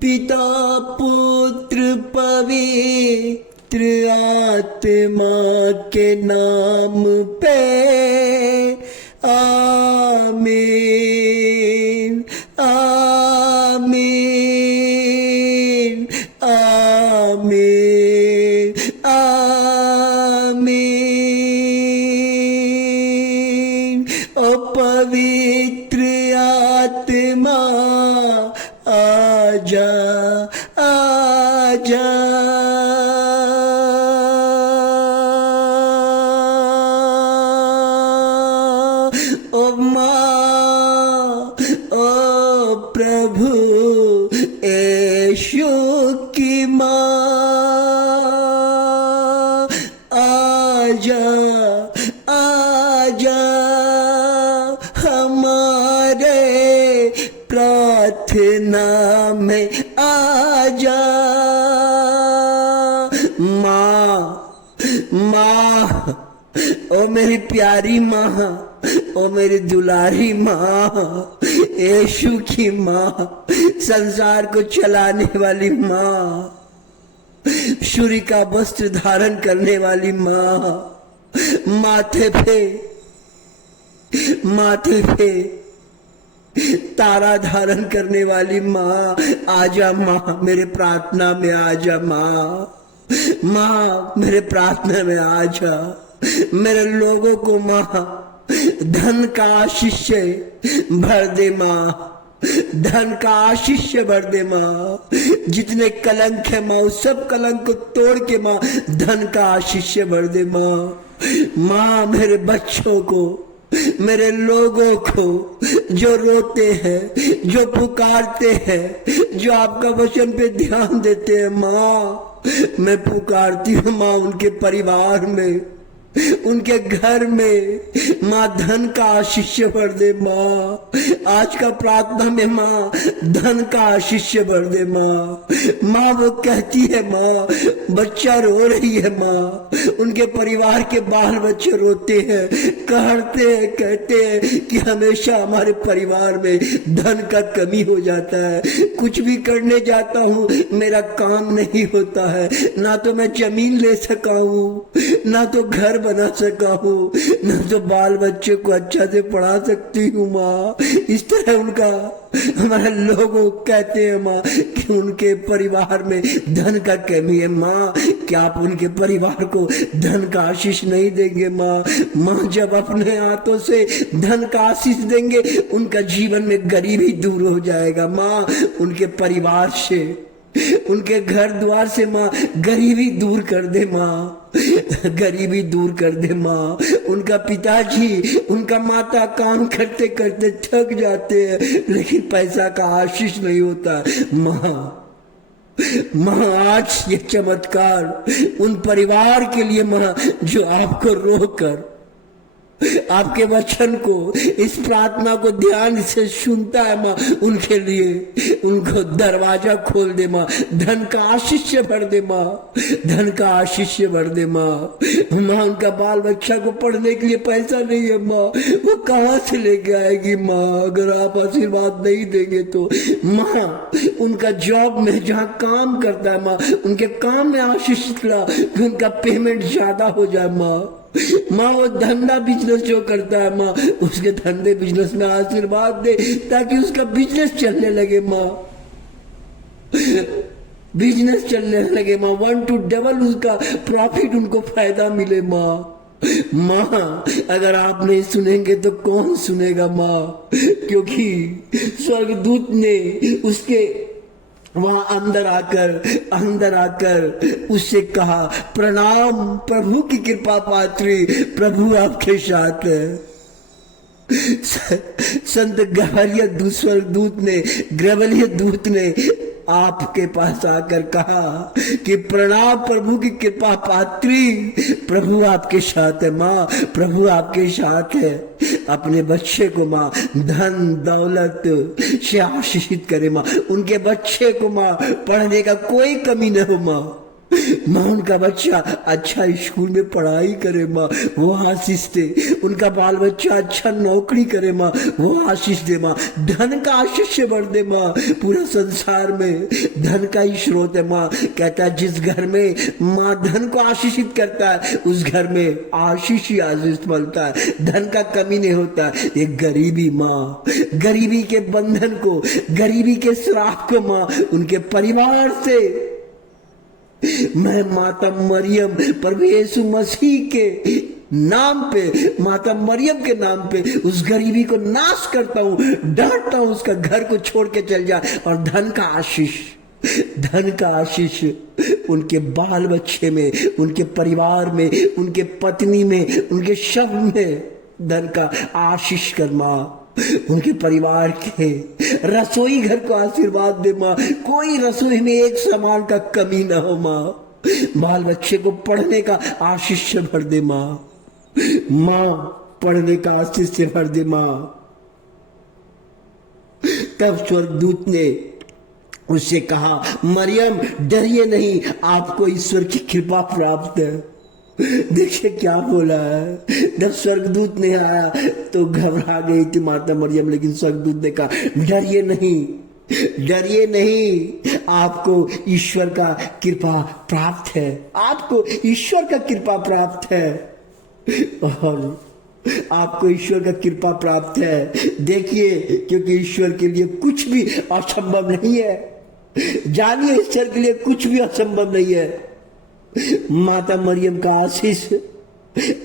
पिता पुत्र पवित्र आत्मा के नाम पे आमीन आमीन आमीन आमीन। ओ पवित्र आत्मा आजा आजा। ओ माँ ओ प्रभु यीशु की माँ आजा आजा हमारे प्रार्थना में आजा। माँ माँ ओ मेरी प्यारी माँ, ओ मेरी दुलारी माँ, यीशु की माँ, संसार को चलाने वाली माँ, सूर्य का वस्त्र धारण करने वाली माँ, माथे पे तारा धारण करने वाली माँ, आजा माँ मेरे प्रार्थना में आजा। माँ मेरे प्रार्थना में आजा। मेरे लोगों को माँ धन का आशीष भर दे माँ, धन का आशीष भर दे माँ। जितने कलंक है माँ उस सब कलंक को तोड़ के माँ धन का आशीष भर दे माँ। माँ मेरे बच्चों को, मेरे लोगों को जो रोते हैं, जो पुकारते हैं, जो आपका वचन पे ध्यान देते हैं माँ, मैं पुकारती हूँ माँ उनके परिवार में, उनके घर में माँ धन का आशीष भर दे माँ। आज का प्रार्थना में माँ धन का आशीष भर दे माँ। माँ वो कहती है माँ बच्चा रो रही है माँ, उनके परिवार के बाल बच्चे रोते हैं, कहते हैं कि हमेशा हमारे परिवार में धन का कमी हो जाता है। कुछ भी करने जाता हूँ मेरा काम नहीं होता है, ना तो मैं जमीन ले सका हूँ, ना तो घर बना सका हूँ, ना तो बाल बच्चे को अच्छा से पढ़ा सकती हूँ माँ। इस तरह उनका हमारे लोगों कहते हैं माँ कि उनके परिवार में धन का कमी है माँ। क्या आप उनके परिवार को धन का आशीष नहीं देंगे माँ? माँ जब अपने हाथों से धन का आशीष देंगे उनका जीवन में गरीबी दूर हो जाएगा माँ। उनके परिवार से, उनके घर द्वार से माँ गरीबी दूर कर दे माँ, गरीबी दूर कर दे माँ। उनका पिताजी, उनका माता काम करते करते थक जाते हैं लेकिन पैसा का आशीष नहीं होता माँ। आज ये चमत्कार उन परिवार के लिए माँ जो आपको रोकर, आपके वचन को, इस प्रार्थना को ध्यान से सुनता है माँ, उनके लिए उनको दरवाजा खोल दे माँ, धन का आशीष भर दे माँ, धन का आशीष भर दे माँ। उनका बाल बच्चा को पढ़ने के लिए पैसा नहीं है माँ, वो कहाँ से लेके आएगी माँ अगर आप आशीर्वाद नहीं देंगे तो। माँ उनका जॉब में जहाँ काम करता है माँ, उनके काम में आशीष ला कि उनका पेमेंट ज्यादा हो जाए माँ। वो धंधा बिजनेस जो करता है माँ, उसके धंधे बिजनेस में आशीर्वाद दे ताकि उसका बिजनेस चलने लगे माँ, बिजनेस चलने लगे माँ। 1 to डबल उसका प्रॉफिट, उनको फायदा मिले माँ। अगर आप नहीं सुनेंगे तो कौन सुनेगा माँ? क्योंकि स्वर्गदूत ने उसके वहां अंदर आकर उससे कहा, प्रणाम प्रभु की कृपा पात्री, प्रभु आपके साथ है। संत ग्रवलीय दूत ने आपके पास आकर कहा कि प्रणाम प्रभु की कृपा पात्री, प्रभु आपके साथ है माँ, प्रभु आपके साथ है। अपने बच्चे को माँ धन दौलत से आशीषित करे माँ, उनके बच्चे को माँ पढ़ने का कोई कमी न हो माँ, माँ उनका बच्चा अच्छा स्कूल में पढ़ाई करे माँ, वो आशीष दे। उनका बाल बच्चा अच्छा नौकरी करे माँ, वो आशीष दे माँ। धन का आशीष से भर दे माँ। पूरे संसार में धन का ही स्रोत है माँ। कहता है जिस घर में माँ धन को आशीषित करता है उस घर में आशीष ही आशीष मिलता है, धन का कमी नहीं होता। एक गरीबी माँ, गरीबी के बंधन को, गरीबी के श्राप को माँ उनके परिवार से मैं माता मरियम प्रभु यीशु मसीह के नाम पे, माता मरियम के नाम पे उस गरीबी को नाश करता हूँ, डांटता हूँ, उसका घर को छोड़ के चल जाए। और धन का आशीष, धन का आशीष उनके बाल बच्चे में, उनके परिवार में, उनके पत्नी में, उनके शब्द में धन का आशीष कर माँ। उनके परिवार के रसोई घर को आशीर्वाद दे माँ। कोई रसोई में एक सामान का कमी ना हो माँ। बाल बच्चे को पढ़ने का आशीष से भर दे माँ। माँ पढ़ने का आशीष से भर दे माँ। तब स्वर्गदूत ने उससे कहा, मरियम डरिए नहीं, आपको ईश्वर की कृपा प्राप्त है। देखिए क्या बोला है। जब स्वर्गदूत ने आया तो घबरा गई थी माता मरियम, लेकिन स्वर्गदूत ने कहा डरिए नहीं, डरिए नहीं, आपको ईश्वर का कृपा प्राप्त है, आपको ईश्वर का कृपा प्राप्त है, और आपको ईश्वर का कृपा प्राप्त है। देखिए, क्योंकि ईश्वर के लिए कुछ भी असंभव नहीं है। जानिए, ईश्वर के लिए कुछ भी असंभव नहीं है। माता मरियम का आशीष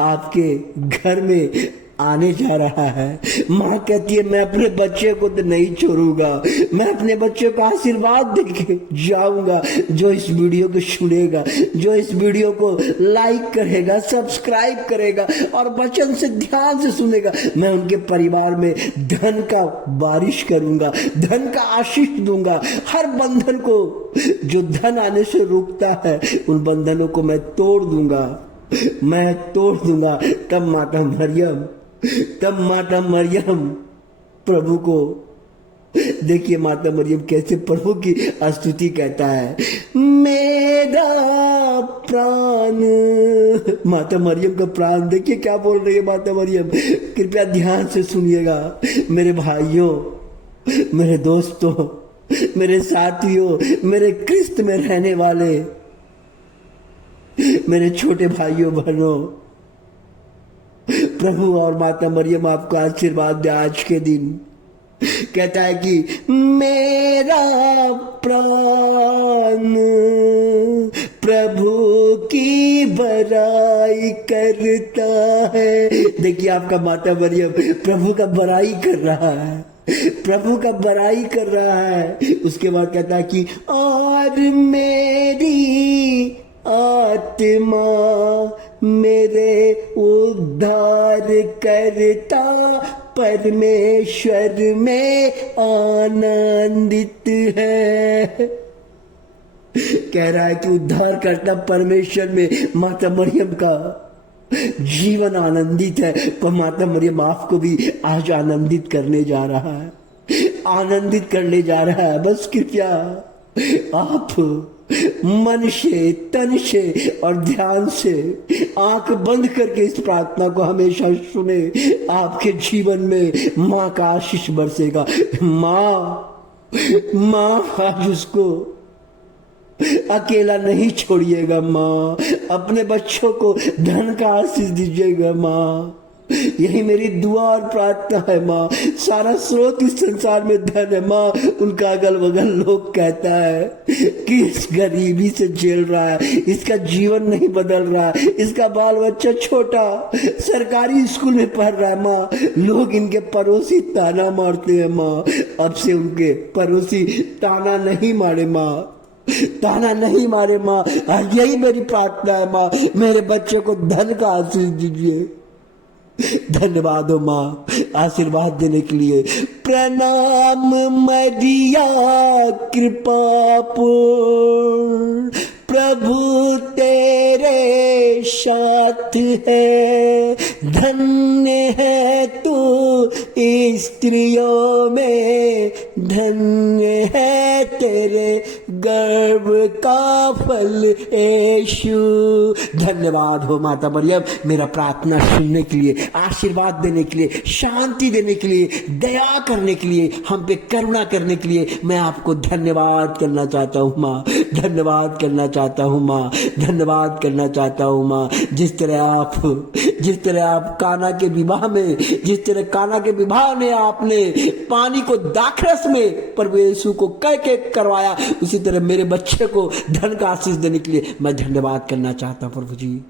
आपके घर में आने जा रहा है। माँ कहती है मैं अपने बच्चे को तो नहीं छोड़ूंगा, मैं अपने बच्चे को आशीर्वाद देके जाऊंगा। जो इस वीडियो को सुनेगा, जो इस वीडियो को लाइक करेगा, सब्सक्राइब करेगा और वचन से ध्यान से सुनेगा, मैं उनके परिवार में धन का बारिश करूंगा, धन का आशीष दूंगा। हर बंधन को जो धन आने से रोकता है, उन बंधनों को मैं तोड़ दूंगा, मैं तोड़ दूंगा। तब माता मरियम प्रभु को, देखिए माता मरियम कैसे प्रभु की स्तुति कहता है, मेरा प्राण। माता मरियम का प्राण, देखिए क्या बोल रही है माता मरियम। कृपया ध्यान से सुनिएगा मेरे भाइयों, मेरे दोस्तों, मेरे साथियों, मेरे क्रिस्त में रहने वाले मेरे छोटे भाइयों बहनों, प्रभु और माता मरियम आपको आशीर्वाद दे। आज के दिन कहता है कि मेरा प्राण प्रभु की बड़ाई करता है। देखिए आपका माता मरियम प्रभु का बड़ाई कर रहा है, प्रभु का बड़ाई कर रहा है। उसके बाद कहता है कि और मेरी आत्मा मेरे उद्धार करता परमेश्वर में आनंदित है। कह रहा है कि उद्धार करता परमेश्वर में माता मरियम का जीवन आनंदित है। तो माता मरियम आपको भी आज आनंदित करने जा रहा है, आनंदित करने जा रहा है। बस कृपया आप मन से, तन से और ध्यान से आंख बंद करके इस प्रार्थना को हमेशा सुने। आपके जीवन में माँ का आशीष बरसेगा। माँ आज उसको अकेला नहीं छोड़िएगा। माँ अपने बच्चों को धन का आशीष दीजिएगा। माँ यही मेरी दुआ और प्रार्थना है। माँ सारा स्रोत इस संसार में धन है। माँ उनका अगल बगल लोग कहता है कि इस गरीबी से झेल रहा है, इसका जीवन नहीं बदल रहा है, इसका बाल बच्चा छोटा सरकारी स्कूल में पढ़ रहा है। माँ लोग इनके पड़ोसी ताना मारते हैं। माँ अब से उनके पड़ोसी ताना नहीं मारे। माँ ताना नहीं मारे। माँ यही मेरी प्रार्थना है। माँ मेरे बच्चे को धन का आशीष दीजिए। धन्यवाद हो माँ आशीर्वाद देने के लिए। प्रणाम मरिया कृपा पूर्ण, प्रभु तेरे साथ है, धन्य है तू स्त्रियों में धन्य है तेरे गर्भ का फल यीशु। धन्यवाद हो माता मरियम, मेरा प्रार्थना सुनने के लिए, आशीर्वाद देने के लिए, शांति देने के लिए, दया करने के लिए, हम पे करुणा करने के लिए मैं आपको धन्यवाद करना चाहता हूँ माँ। धन्यवाद करना चाहता हूँ माँ, धन्यवाद करना चाहता हूँ माँ। जिस तरह आप काना के विवाह में, जिस तरह काना के विवाह में आपने पानी को दाखरस में प्रभु यीशु को कह के करवाया, उसी तरह मेरे बच्चे को धन का आशीष देने के लिए मैं धन्यवाद करना चाहता हूँ प्रभु जी,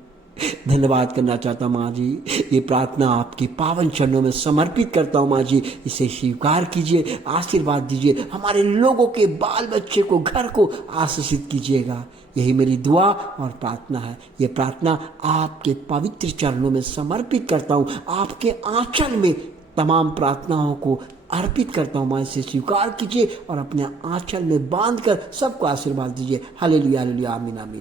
धन्यवाद करना चाहता हूँ माँ जी। ये प्रार्थना आपके पावन चरणों में समर्पित करता हूँ माँ जी, इसे स्वीकार कीजिए, आशीर्वाद दीजिए, हमारे लोगों के बाल बच्चे को, घर को आशीषित कीजिएगा। यही मेरी दुआ और प्रार्थना है। ये प्रार्थना आपके पवित्र चरणों में समर्पित करता हूँ, आपके आंचल में तमाम प्रार्थनाओं को अर्पित करता हूँ माँ। इसे स्वीकार कीजिए और अपने आंचल में बांधकर सबको आशीर्वाद दीजिए। हालेलुया, हालेलुया, आमीन, आमीन।